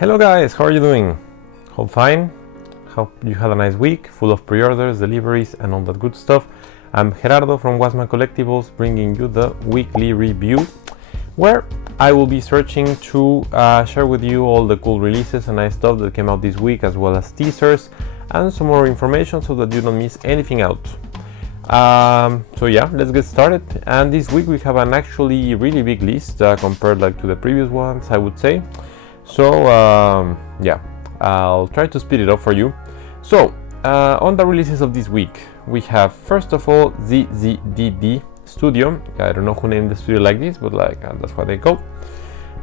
Hello guys, how are you doing? Hope fine. Hope you had a nice week full of pre-orders, deliveries and all that good stuff. I'm Gerardo from Wasman Collectibles, bringing you the weekly review where I will be searching to share with you all the cool releases and nice stuff that came out this week, as well as teasers and some more information so that you don't miss anything out. So yeah, let's get started. And this week we have an actually really big list compared to the previous ones, I would say. So yeah, I'll try to speed it up for you. So on the releases of this week, we have first of all ZZDD Studio. I don't know who named the studio like this, but that's what they call.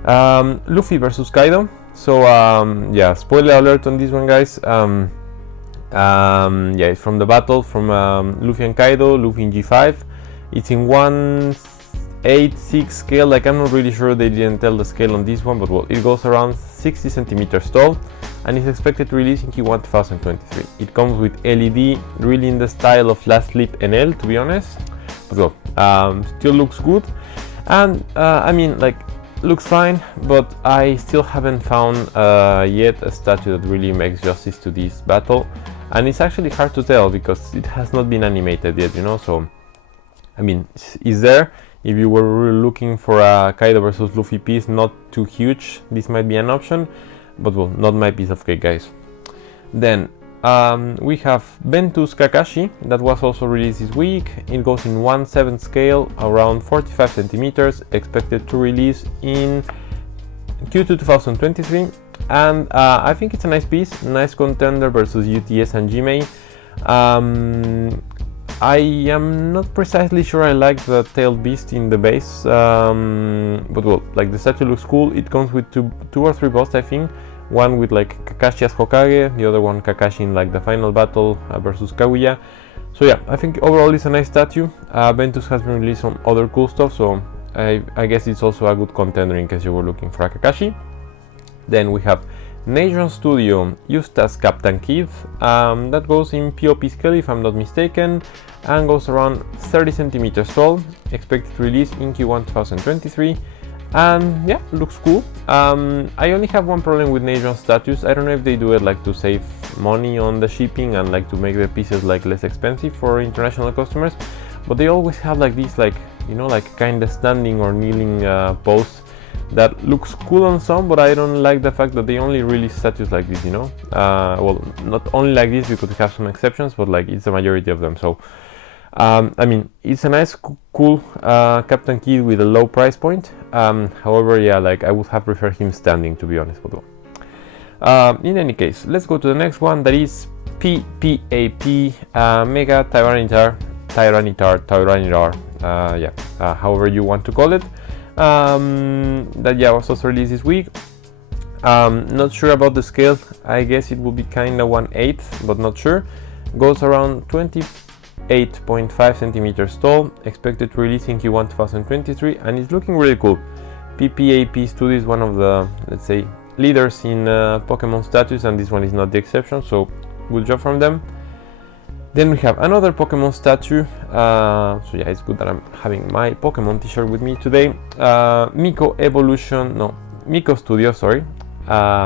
Luffy versus Kaido. So yeah, spoiler alert on this one, guys. Yeah, it's from the battle from Luffy and Kaido, Luffy in G5. It's in 1/8/6 scale. I'm not really sure, they didn't tell the scale on this one, but well, it goes around 60 centimeters tall and is expected to release in Q1 2023. It comes with LED, really in the style of Last Leap NL, to be honest. But well, still looks good, and I mean, looks fine, but I still haven't found yet a statue that really makes justice to this battle, and it's actually hard to tell because it has not been animated yet, you know. So I mean, it's there. If you were really looking for a Kaido versus Luffy piece, not too huge, this might be an option, but well, not my piece of cake, guys. Then we have Bentu's Skakashi that was also released this week. It goes in 1/7 scale, around 45 centimeters, expected to release in Q2 2023, and I think it's a nice piece, nice contender versus UTS and Jimei. I am not precisely sure I like the tailed beast in the base, but well, the statue looks cool. It comes with two or three busts, I think. One with Kakashi as Hokage, the other one Kakashi in the final battle versus Kaguya. So yeah, I think overall it's a nice statue. Ventus has been released on other cool stuff, so I guess it's also a good contender in case you were looking for a Kakashi. Then we have Nation Studio Eustace Captain Kid, that goes in POP scale if I'm not mistaken, and goes around 30 centimeters tall, expected to release in Q1 2023, and yeah, looks cool. I only have one problem with Nation statues. I don't know if they do it to save money on the shipping and to make the pieces less expensive for international customers, but they always have these kind of standing or kneeling pose that looks cool on some, but I don't like the fact that they only release statues like this, you know. Well, not only like this, because we have some exceptions, but it's the majority of them. So I mean, it's a nice cool Captain Kid with a low price point. However, yeah, I would have preferred him standing, to be honest. But in any case, let's go to the next one, that is PPAP Mega Tyranitar, yeah, however you want to call it. That yeah, was also released this week. Not sure about the scale. I guess it will be kinda 1/8, but not sure. Goes around 28.5 centimeters tall, expected to release in Q1 2023, and it's looking really cool. PPAP Studio is one of the, let's say, leaders in Pokemon statues, and this one is not the exception, so good job from them. Then we have another Pokemon statue, so yeah, it's good that I'm having my Pokemon t-shirt with me today. Miko Studio, sorry.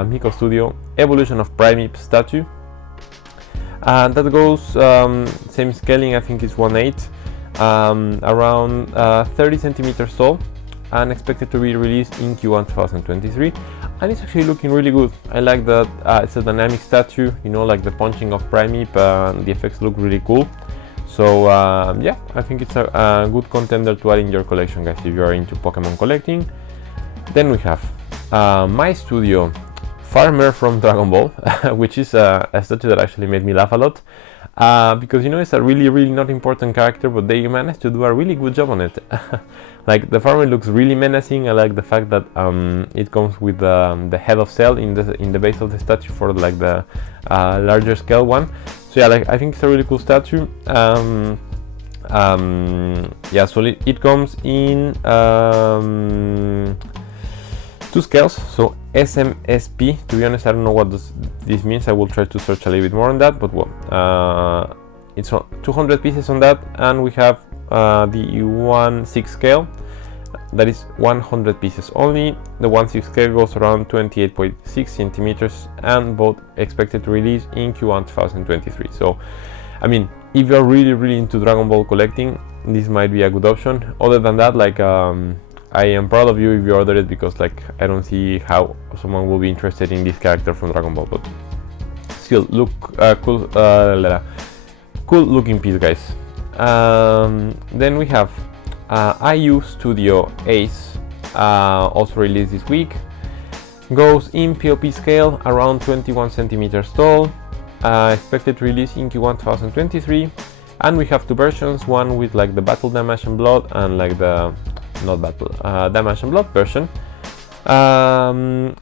Miko Studio Evolution of Primeip statue. And that goes, same scaling, I think it's 1/8, around 30 centimeters tall, and expected to be released in Q1 2023. And it's actually looking really good. I like that it's a dynamic statue, you know, the punching of Primeip, the effects look really cool. So yeah, I think it's a good contender to add in your collection, guys, if you are into Pokemon collecting. Then we have My Studio Farmer from Dragon Ball, which is a statue that actually made me laugh a lot, because, you know, it's a really not important character, but they managed to do a really good job on it. The farmer looks really menacing. I like the fact that it comes with the head of Cell in the base of the statue for the larger scale one. So yeah, I think it's a really cool statue. Yeah, so it comes in 2 scales, so SMSP. To be honest, I don't know what this means. I will try to search a little bit more on that, but well, it's 200 pieces on that, and we have the 1/6 scale that is 100 pieces only. The 1/6 scale goes around 28.6 centimeters, and both expected to release in Q1 2023. So, I mean, if you're really into Dragon Ball collecting, this might be a good option. Other than that, like, I am proud of you if you order it, because like I don't see how someone will be interested in this character from Dragon Ball, but still look cool, cool looking piece, guys. Then we have IU Studio Ace, also released this week. Goes in POP scale, around 21 centimeters tall, expected to release in Q1 2023. And we have two versions, one with like the Battle Damage and Blood, and like the not Battle Damage and Blood version.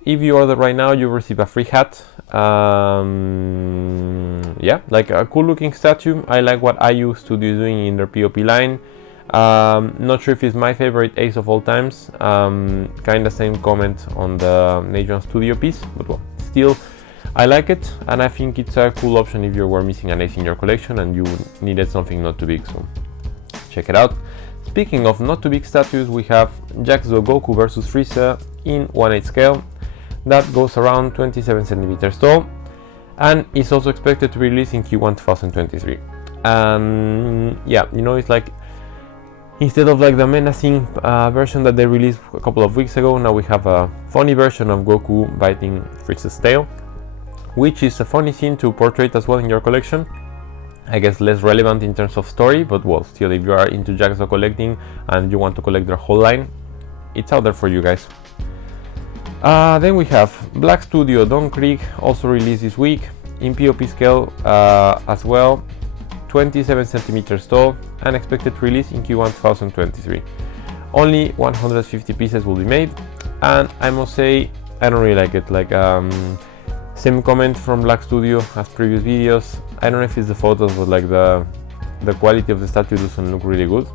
If you order right now, you receive a free hat. Yeah, like a cool looking statue. I like what IU Studio is doing in their POP line. Not sure if it's my favorite Ace of all times. Kinda same comment on the Nejuan Studio piece, but well, still I like it, and I think it's a cool option if you were missing an Ace in your collection and you needed something not too big, so check it out. Speaking of not too big statues, we have Jaxo Goku vs Frisa in 1/8 scale. That goes around 27 centimeters tall, and is also expected to release in Q1 2023. And yeah, you know, it's like, instead of like the menacing version that they released a couple of weeks ago, now we have a funny version of Goku biting Frisa's tail, which is a funny scene to portray as well in your collection. I guess less relevant in terms of story, but well, still, if you are into Jaxo collecting and you want to collect their whole line, it's out there for you guys. Then we have Black Studio Don Krieg, also released this week in POP scale as well, 27 centimeters tall, and expected to release in Q1 2023. Only 150 pieces will be made, and I must say I don't really like it. Like, same comment from Black Studio as previous videos. I don't know if it's the photos, but like the quality of the statue doesn't look really good.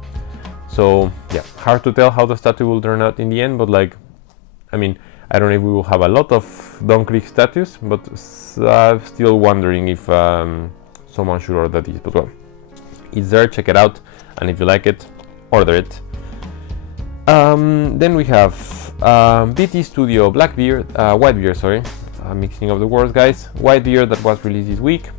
So yeah, hard to tell how the statue will turn out in the end, but like, I mean, I don't know if we will have a lot of Don Krieg statues, but I'm still wondering if someone should order these. But well, it's there, check it out, and if you like it, order it. Then we have BT Studio Blackbeard, Whitebeard, sorry, mixing up the words, guys. Whitebeard that was released this week,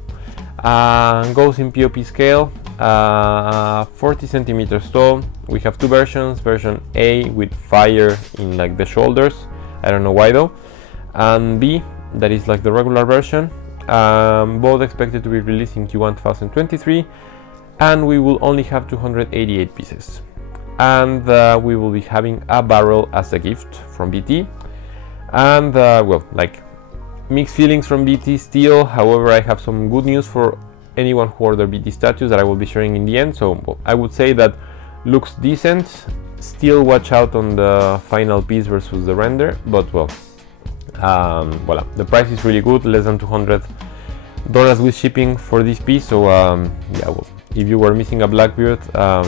goes in POP scale, 40 centimeters tall. We have two versions, version A with fire in like the shoulders, I don't know why though, and B that is like the regular version. Both expected to be released in Q1 2023, and we will only have 288 pieces. And we will be having a barrel as a gift from BT. And well, like, mixed feelings from BT still. However, I have some good news for anyone who ordered BT statues that I will be sharing in the end. So well, I would say that looks decent. Still watch out on the final piece versus the render, but well, voila, the price is really good, less than $200 with shipping for this piece. So yeah, well, if you were missing a Blackbeard,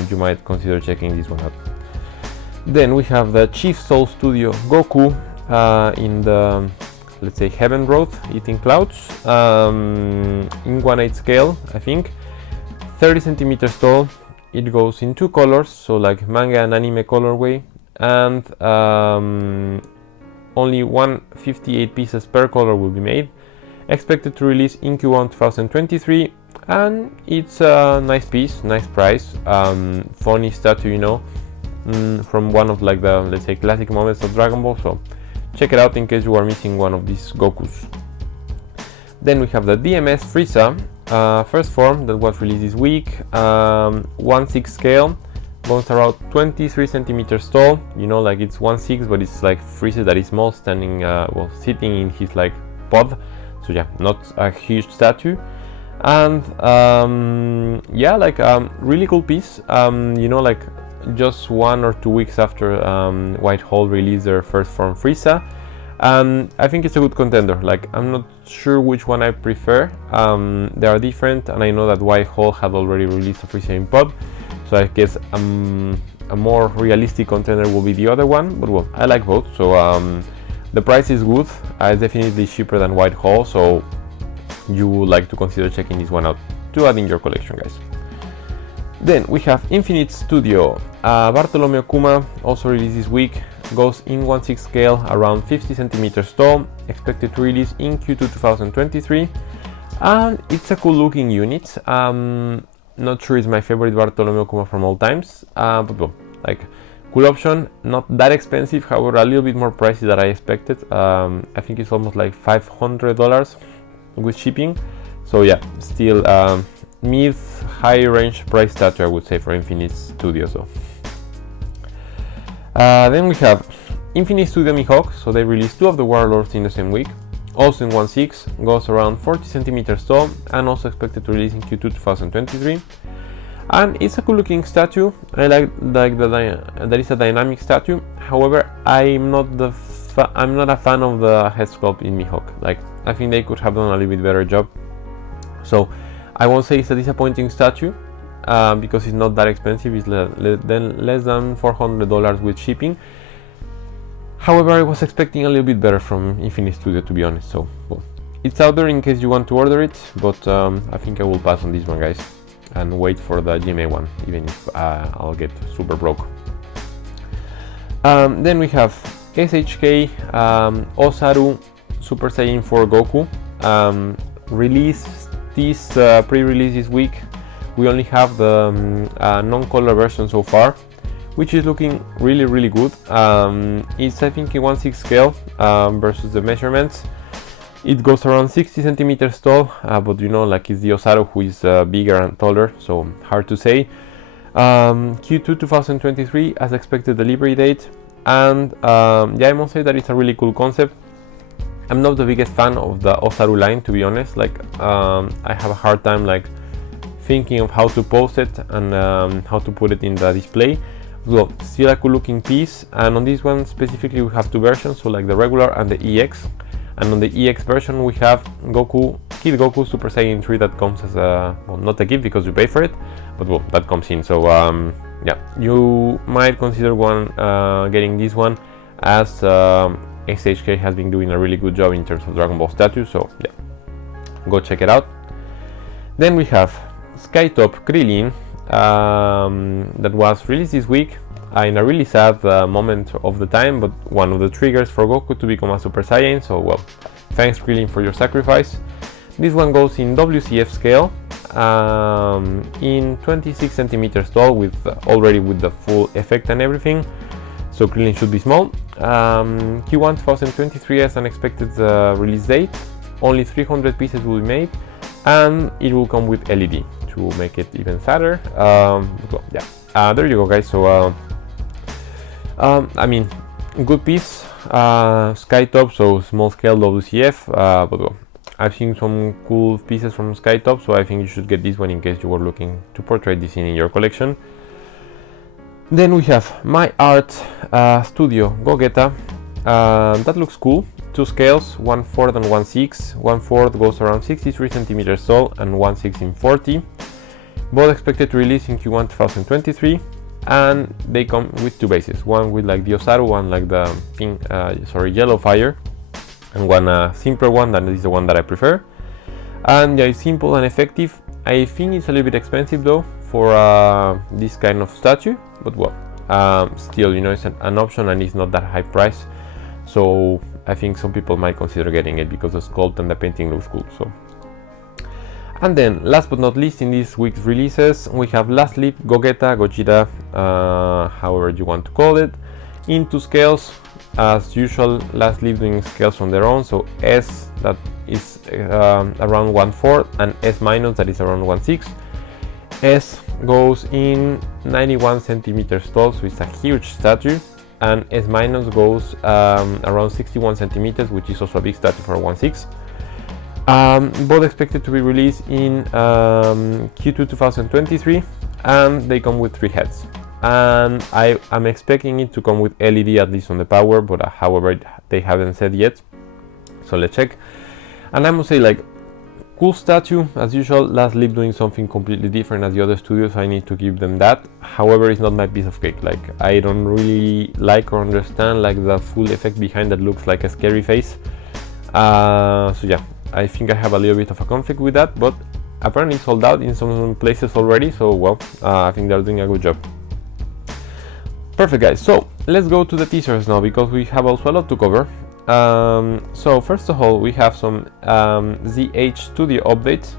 you might consider checking this one out. Then we have the Chief Soul Studio Goku in the, let's say, Heaven Road, eating clouds, in 1/8 scale, I think, 30 centimeters tall. It goes in two colors, so like manga and anime colorway, and only 158 pieces per color will be made. Expected to release in Q1 2023, and it's a nice piece, nice price, funny statue, you know, from one of like the, let's say, classic moments of Dragon Ball. So check it out in case you are missing one of these Gokus. Then we have the DMS Frisa, first form that was released this week, 1/6 scale, goes around 23 centimeters tall. You know, like it's 1/6, but it's like Frisa that is small, standing, well, sitting in his like pod. So yeah, not a huge statue. And yeah, like really cool piece. You know, like just 1 or 2 weeks after Whitehall released their first form Frisa. I think it's a good contender. Like, I'm not sure which one I prefer. They are different, and I know that Whitehall had already released a Frisa in pod, so I guess a more realistic contender will be the other one. But well, I like both, so the price is good. It's definitely cheaper than Whitehall, so you would like to consider checking this one out to add in your collection, guys. Then we have Infinite Studio. Bartolomeakuma, also released this week, goes in 1/6 scale, around 50 centimeters tall, expected to release in Q2 2023. And it's a cool looking unit. Not sure it's my favorite Bartolomeakuma from all times, but well, like, cool option, not that expensive, however a little bit more pricey than I expected. I think it's almost like $500 with shipping. So yeah, still mid-high range price statue, I would say, for Infinite Studio. So then we have Infinite Studio Mihawk. So they released 2 of the Warlords in the same week, also in 1/6, goes around 40 centimeters tall, and also expected to release in Q2 2023. And it's a cool looking statue. I like that is a dynamic statue. However, I'm not a fan of the head sculpt in Mihawk. Like, I think they could have done a little bit better job. So I won't say it's a disappointing statue, because it's not that expensive. It's less than $400 with shipping. However, I was expecting a little bit better from Infinite Studio, to be honest. So well, it's out there in case you want to order it, but I think I will pass on this one, guys, and wait for the GMA one, even if I'll get super broke. Then we have SHK Osaru Super Saiyan 4 Goku. Released this pre-release this week. We only have the non-color version so far, which is looking really good. It's, I think, in 1/6 scale versus the measurements. It goes around 60 centimeters tall, but you know, like, it's the Osaru who is bigger and taller, so hard to say. Q2 2023 as expected delivery date, and yeah, I must say that it's a really cool concept. I'm not the biggest fan of the Osaru line, to be honest. Like, I have a hard time like thinking of how to post it and how to put it in the display. Well, still a cool looking piece, and on this one specifically we have 2 versions, so like the regular and the EX. And on the EX version we have Kid Goku Super Saiyan 3 that comes as a, well, not a gift because you pay for it, but well, that comes in. So yeah, you might consider getting this one, as SHK has been doing a really good job in terms of Dragon Ball statues. So yeah, go check it out. Then we have Skytop Krillin, that was released this week in a really sad moment of the time, but one of the triggers for Goku to become a Super Saiyan. So well, thanks Krillin for your sacrifice. This one goes in WCF scale, in 26 centimeters tall, already with the full effect and everything. So Krillin should be small. Q1 2023 as an expected release date. Only 300 pieces will be made, and it will come with LED to make it even sadder. Well, yeah, there you go, guys. So I mean, good piece. Skytop, so small scale WCF, but well, I've seen some cool pieces from Skytop, so I think you should get this one in case you were looking to portray this in your collection. Then we have My Art Studio Gogeta. That looks cool. 2 scales, 1/4 and 1/6. 1/4 goes around 63 centimeters tall and 1/6 in 40. Both expected to release in Q1 2023, and they come with 2 bases. One with like the Osaru, one like the yellow fire, and one simpler one that is the one that I prefer. And yeah, it's simple and effective. I think it's a little bit expensive though for this kind of statue, but well, still, you know, it's an option and it's not that high price. So I think some people might consider getting it because the sculpt and the painting looks cool. So, and then last but not least in this week's releases, we have Last Leap Gogeta, however you want to call it, in 2 scales. As usual, Last Leap doing scales on their own. So S, that is around 1/4, and S minus, that is around 1/6. S goes in 91 centimeters tall, so it's a huge statue. And S minus goes around 61 centimeters, which is also a big statue for a 1/6. Both expected to be released in Q2 2023, and they come with 3 heads. And I'm expecting it to come with LED, at least on the power, but however they haven't said yet, so let's check. And I must say, like, cool statue as usual. Last Leap doing something completely different as the other studios, I need to give them that. However, it's not my piece of cake. Like, I don't really like or understand like the full effect behind that looks like a scary face. So yeah, I think I have a little bit of a conflict with that, but apparently sold out in some places already, so well, I think they're doing a good job. Perfect, guys, so let's go to the teasers now, because we have also a lot to cover. So first of all, we have some ZH Studio updates.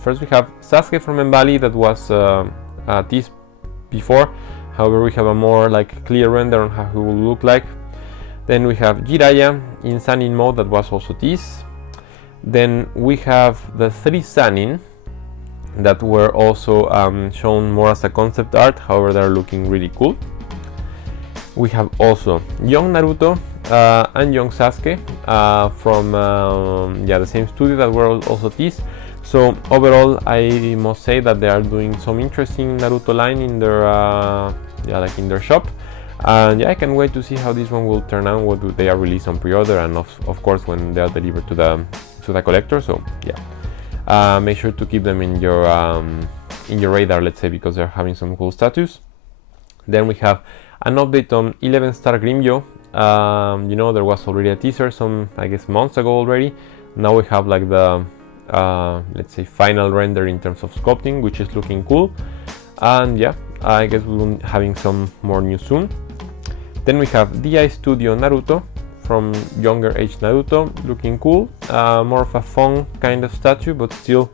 First we have Sasuke from Mbali that was teased before. However, we have a more like clear render on how he will look like. Then we have Jiraiya in Sannin mode that was also teased. Then we have the 3 Sannin that were also shown more as a concept art. However, they're looking really cool. We have also young Naruto and young Sasuke from the same studio that were also teased. So overall, I must say that they are doing some interesting Naruto line in their like in their shop, and I can't wait to see how this one will turn out. What do they are released on pre-order, and of course when they are delivered to the collector. So yeah, make sure to keep them in your radar, let's say, because they're having some cool status. Then we have an update on 11-star Grimmjow. You know, there was already a teaser some, I guess, months ago already. Now we have like the let's say final render in terms of sculpting, which is looking cool. And yeah, I guess we will be having some more news soon. Then we have DI Studio Naruto from younger age Naruto, looking cool. More of a fun kind of statue, but still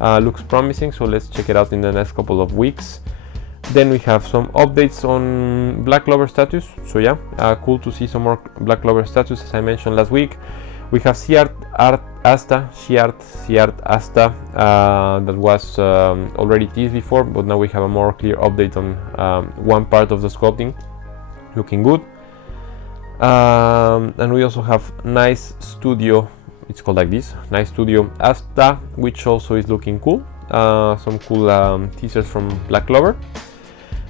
looks promising, so let's check it out in the next couple of weeks. Then we have some updates on Black Clover status, so yeah, cool to see some more Black Clover status. As I mentioned last week, we have Shiart Asta that was already teased before, but now we have a more clear update on one part of the sculpting, looking good. And we also have Nice Studio, it's called like this, Nice Studio Asta, which also is looking cool. Some cool teasers from Black Clover.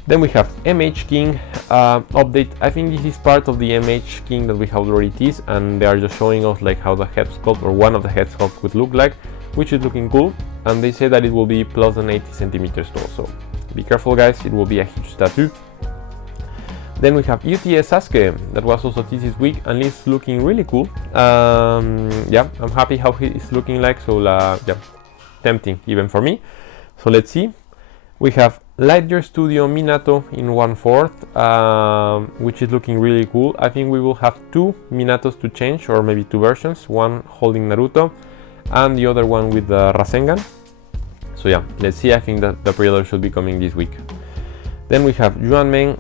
Then we have MH King update. I think this is part of the MH King that we have already teased, and they are just showing us like how the head sculpt, or one of the head sculpts, would look like, which is looking cool. And they say that it will be plus than 80 centimeters tall, so be careful guys, it will be a huge statue. Then we have UTS Sasuke that was also teased this week, and it's looking really cool. Yeah, I'm happy how he is looking like, so yeah, tempting even for me. So let's see. We have Lightyear Studio Minato in 1/4, which is looking really cool. I think we will have 2 Minatos to change, or maybe 2 versions, one holding Naruto and the other one with the Rasengan. So yeah, let's see. I think that the pre-order should be coming this week. Then we have Yuanmen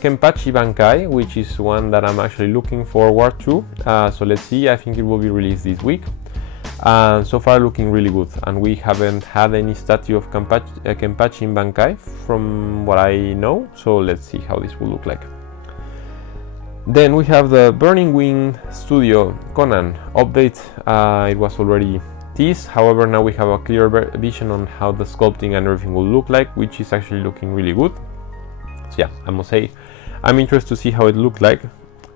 Kempachi Bankai, which is one that I'm actually looking forward to. So let's see, I think it will be released this week. So far looking really good, and we haven't had any statue of Kempachi in Bankai from what I know, so let's see how this will look like. Then we have the Burning Wing Studio Conan update. It was already teased, however now we have a clear vision on how the sculpting and everything will look like, which is actually looking really good. So yeah, I must say I'm interested to see how it looked like.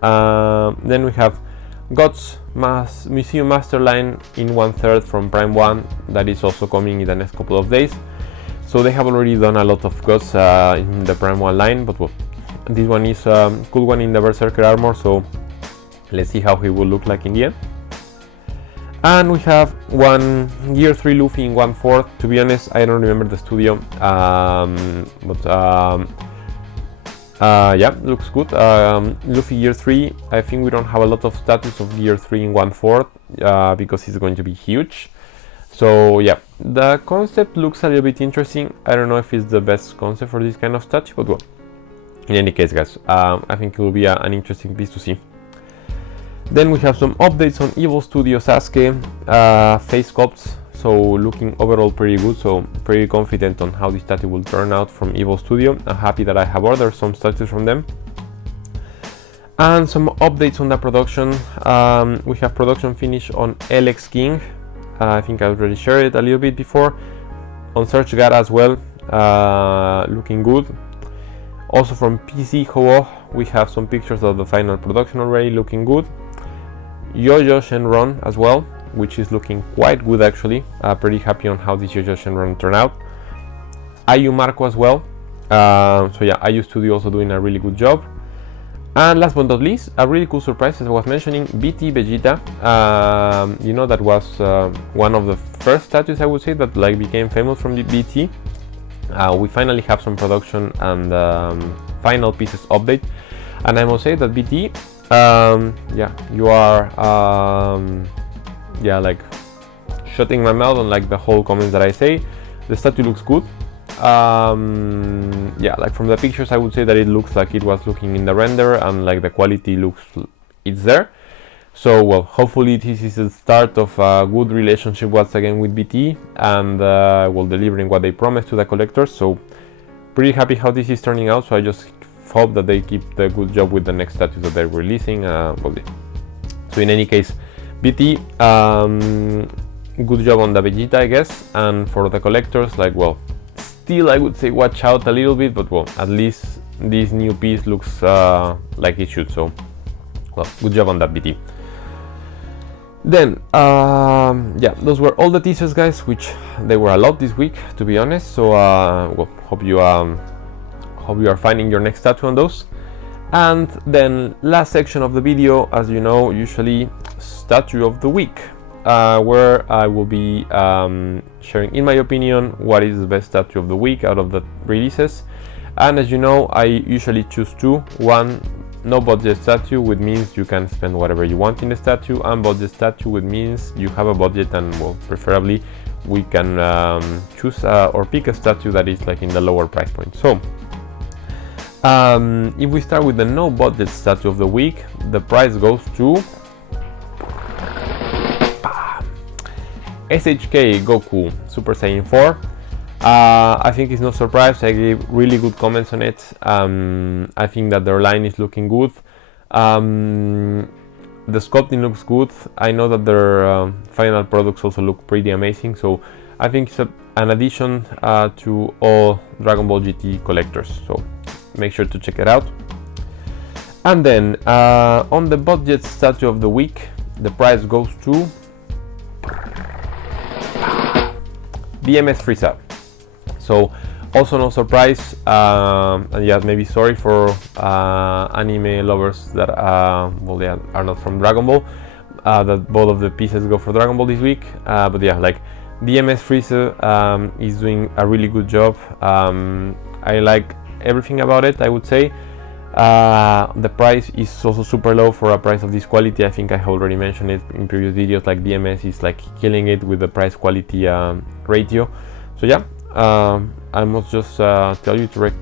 Then we have God's Museum Master line in 1/3 from Prime 1, that is also coming in the next couple of days. So they have already done a lot of Gods in the Prime 1 line, but well, this one is a cool one in the Berserker armor, so let's see how he will look like in the end. And we have one Gear 3 Luffy in 1/4. To be honest, I don't remember the studio, yeah, looks good. Luffy Gear 3, I think we don't have a lot of status of Gear 3 in 1/4 because it's going to be huge. So yeah, the concept looks a little bit interesting. I don't know if it's the best concept for this kind of statue, but well, in any case guys, I think it will be an interesting piece to see. Then we have some updates on Evil Studio Sasuke face sculpts. So looking overall pretty good, so pretty confident on how this statue will turn out from Evil Studio. I'm happy that I have ordered some statues from them. And some updates on the production. We have production finish on LX King. I think I already shared it a little bit before. On Search Gara as well, looking good. Also from PC Ho, we have some pictures of the final production already, looking good. Yo-Yo Shenron as well, which is looking quite good actually. Pretty happy on how this Yo-Yo Shenron turned out. Ayu Marco as well. So yeah, Ayu Studio also doing a really good job. And last but not least, a really cool surprise, as I was mentioning, BT Vegeta. You know, that was one of the first statues, I would say, that like became famous from the BT. We finally have some production and final pieces update, and I must say that BT, yeah, you are yeah, like shutting my mouth on like the whole comments that I say. The statue looks good. Yeah, like from the pictures I would say that it looks like it was looking in the render, and like the quality looks, it's there. So well, hopefully this is the start of a good relationship once again with BT, and well, delivering what they promised to the collectors. So pretty happy how this is turning out. So I just hope that they keep the good job with the next statues that they're releasing. Well, yeah. So in any case, BT, good job on the Vegeta, I guess. And for the collectors, like, well, still I would say watch out a little bit, but well, at least this new piece looks like it should. So well, good job on that, BT. Then yeah, those were all the teasers, guys, which they were a lot this week, to be honest. So well, hope you are finding your next statue on those. And then last section of the video, as you know, usually statue of the week, where I will be sharing, in my opinion, what is the best statue of the week out of the releases. And as you know, I usually choose two. One, no budget statue, which means you can spend whatever you want in the statue, and budget statue, which means you have a budget, and well, preferably we can choose or pick a statue that is like in the lower price point. So if we start with the no budget statue of the week, the price goes to SHK Goku Super Saiyan 4. I think it's no surprise. I gave really good comments on it. I think that their line is looking good. The sculpting looks good. I know that their final products also look pretty amazing. So I think it's an addition to all Dragon Ball GT collectors. So make sure to check it out. And then on the budget statue of the week, the price goes to DMS Frisa. So also no surprise, and yeah, maybe sorry for anime lovers that well, they are not from Dragon Ball, that both of the pieces go for Dragon Ball this week. But yeah, like DMS Frisa is doing a really good job. I like everything about it, I would say. The price is also super low for a price of this quality. I think I already mentioned it in previous videos, like DMS is like killing it with the price quality ratio. So yeah, I must just tell you to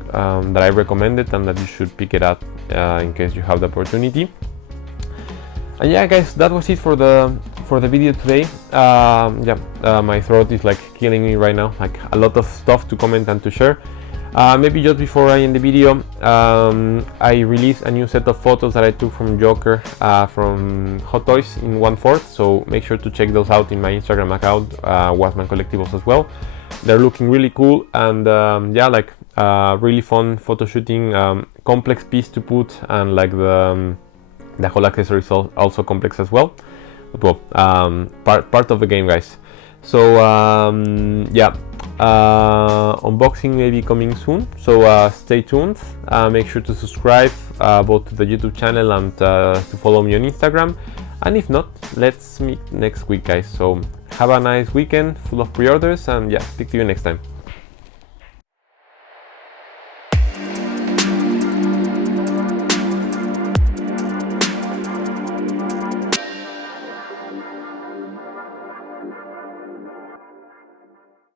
that I recommend it, and that you should pick it up in case you have the opportunity. And yeah, guys, that was it for the video today. Yeah, my throat is like killing me right now, like a lot of stuff to comment and to share. Maybe just before I end the video, I released a new set of photos that I took from Joker from Hot Toys in 1/4, so make sure to check those out in my Instagram account, Wasman Collectibles as well. They're looking really cool, and yeah, like really fun photo shooting, complex piece to put, and like the whole accessory is also complex as well. But well, part of the game, guys. So yeah, unboxing may be coming soon, so stay tuned. Make sure to subscribe both to the YouTube channel and to follow me on Instagram. And if not, let's meet next week, guys. So have a nice weekend full of pre-orders, and yeah, speak to you next time.